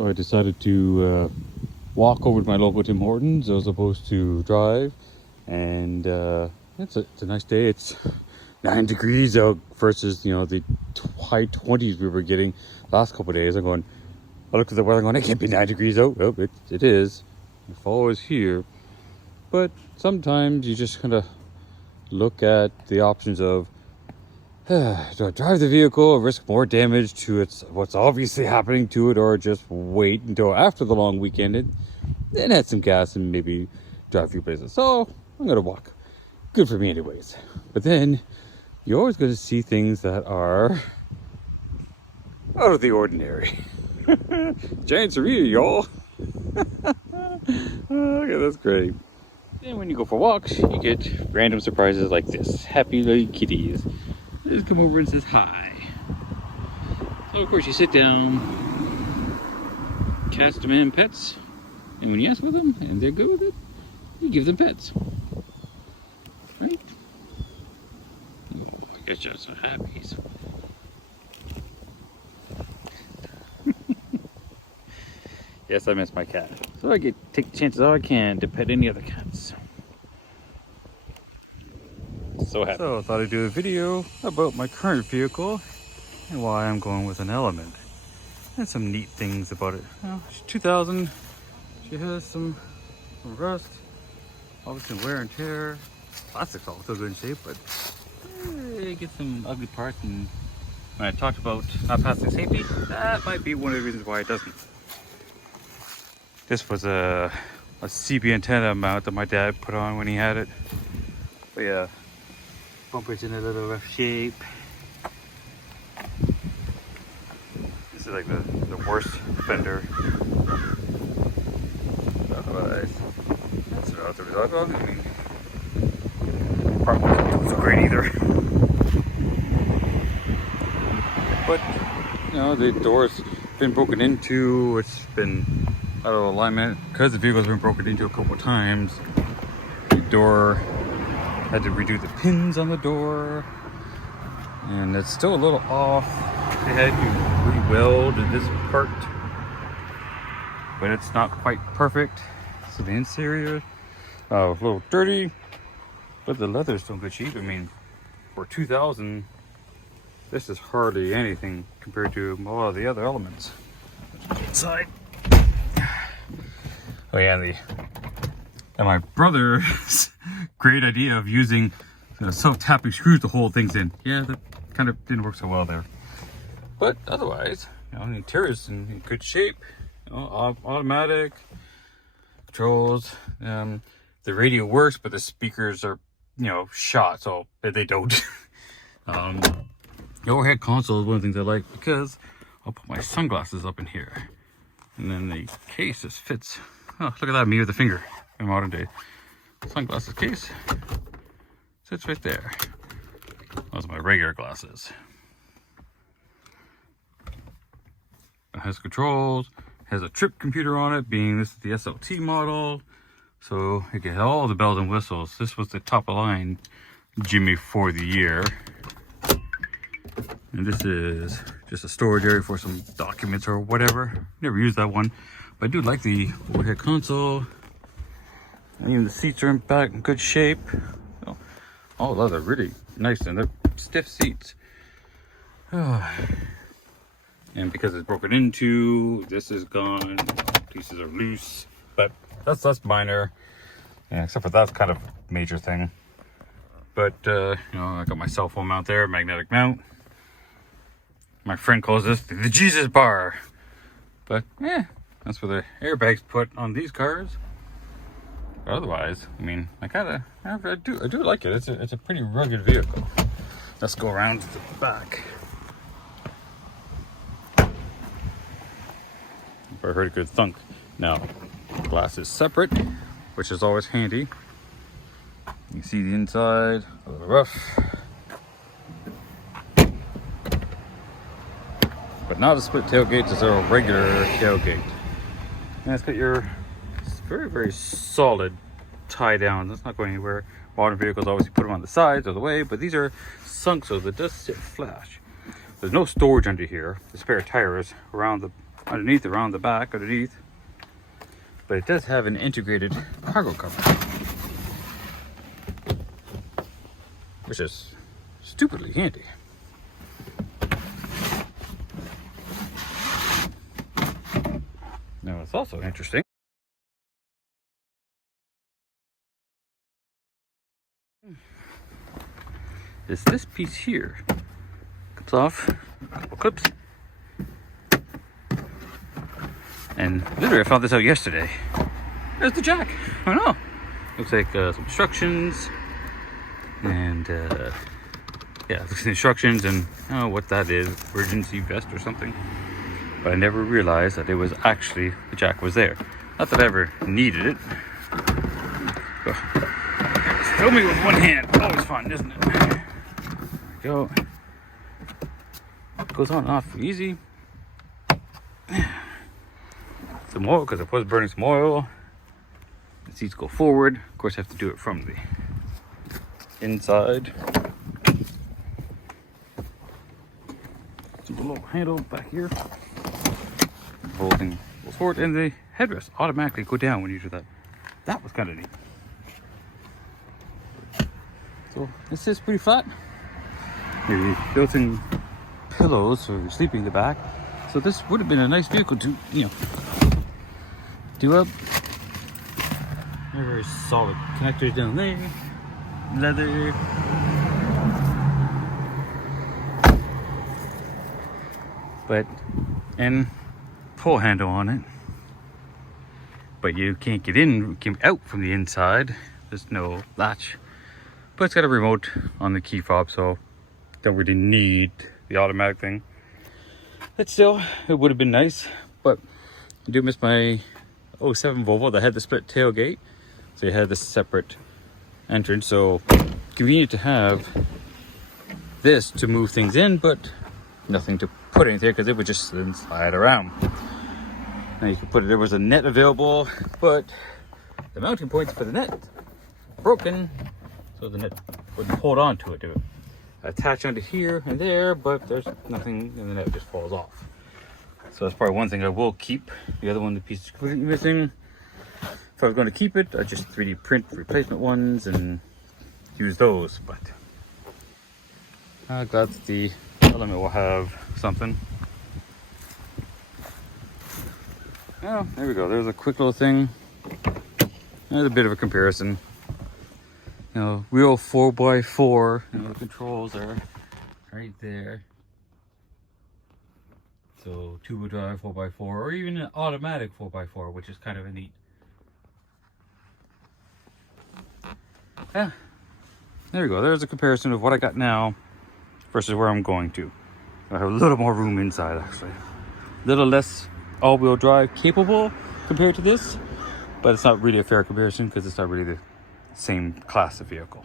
So I decided to walk over to my local Tim Hortons as opposed to drive. And it's a nice day. It's 9 degrees out versus, you know, the high 20s we were getting last couple of days. I looked at the weather going, it can't be 9 degrees out. Oh, it is. The fall is here. But sometimes you just kind of look at the options of, do I drive the vehicle or risk more damage to what's obviously happening to it, or just wait until after the long weekend and then add some gas and maybe drive a few places. So I'm going to walk. Good for me anyways. But then you're always going to see things that are out of the ordinary. Giant Serena, y'all. Okay, that's great. Then when you go for walks, you get random surprises like this. Happy little kitties. They just come over and says hi. So of course you sit down. Cats demand pets. And when you ask for them and they're good with it, you give them pets. Right? Oh, I guess you're so happy. Yes, I miss my cat. So I get take the chances all I can to pet any other cats. So happy. So I thought I'd do a video about my current vehicle and why I'm going with an Element. And some neat things about it. Well, she's 2000. She has some rust, obviously wear and tear. Plastic's all still good in shape, but it gets some ugly parts. And when I talked about not passing safety, that might be one of the reasons why it doesn't. This was a CB antenna mount that my dad put on when he had it. But yeah, bumper's in a little rough shape. This is like the worst fender. Otherwise, that's not the result. I mean, probably wasn't so great either. But you know, the door's been broken into. It's been out of alignment because the vehicle's been broken into a couple times. The door had to redo the pins on the door, and it's still a little off. They had to re-weld this part, but it's not quite perfect. So the interior, a little dirty, but the leather's still in good shape. I mean, for 2000, this is hardly anything compared to a lot of the other Elements. Inside. Oh yeah, and my brother's great idea of using self-tapping screws to hold things in. Yeah, that kind of didn't work so well there. But otherwise, you know, the interior's in good shape. You know, automatic controls. The radio works, but the speakers are, you know, shot, so they don't. The overhead console is one of the things I like because I'll put my sunglasses up in here, and then the case just fits. Oh, look at that, me with a finger in modern day. Sunglasses case sits right there. Those are my regular glasses. It has controls, has a trip computer on it, being this is the SLT model. So it gets all the bells and whistles. This was the top of the line Jimmy for the year. And this is just a storage area for some documents or whatever. Never used that one. But I do like the overhead console. And even the seats are in good shape. So, all leather, really nice, and they're stiff seats. And because it's broken into, this is gone. Pieces are loose, but that's minor. Yeah, except for that's kind of major thing. But you know, I got my cell phone mount there, magnetic mount. My friend calls this the Jesus bar, but yeah. That's where the airbag's put on these cars. But otherwise, I mean, I do like it. It's a pretty rugged vehicle. Let's go around to the back. If I heard a good thunk. Now, glass is separate, which is always handy. You can see the inside, a little rough. But not a split tailgate, it's a regular tailgate. And it's got your very, very solid tie down. That's not going anywhere. Modern vehicles obviously put them on the sides or the way, but these are sunk so that it does sit flat. There's no storage under here. The spare tires around the underneath, around the back, underneath. But it does have an integrated cargo cover, which is stupidly handy. Now, it's also interesting is this piece here. Comes off, a couple clips. And literally I found this out yesterday. There's the jack. I don't know. Looks like some instructions. And yeah, looks like the instructions and I don't know what that is. Emergency vest or something. But I never realized that it was actually, the jack was there. Not that I ever needed it. Fill me with one hand. Always fun, isn't it? There we go. Goes on and off easy. Some oil, because I was burning some oil. The seats go forward. Of course, I have to do it from the inside. Some little handle back here. The whole thing goes forward, and the headrests automatically go down when you do that. That was kind of neat. So this is pretty flat. Maybe built-in pillows for sleeping in the back. So this would have been a nice vehicle to, you know, do up. Very solid connectors down there. Leather. But, and pull handle on it. But you can't get in, out from the inside. There's no latch. But it's got a remote on the key fob, so don't really need the automatic thing. But still, it would have been nice. But I do miss my 07 Volvo that had the split tailgate. So you had this separate entrance. So convenient to have this to move things in, but nothing to put anything there because it would just slide around. Now you could put it, there was a net available, but the mounting points for the net broken. So the net wouldn't hold on to it. It would attach onto here and there, but there's nothing, and the net just falls off. So that's probably one thing I will keep. The other one, the piece is completely missing. If I was going to keep it, I'd just 3D print replacement ones and use those. But I'm glad that the element will have something. Oh, there we go. There's a quick little thing. There's a bit of a comparison. You know, real 4x4. You know, the controls are right there. So 2-wheel drive 4x4, or even an automatic 4x4, which is kind of a neat. Yeah, there we go. There's a comparison of what I got now versus where I'm going to. I have a little more room inside, actually. A little less all-wheel drive capable compared to this, but it's not really a fair comparison because it's not really the same class of vehicle.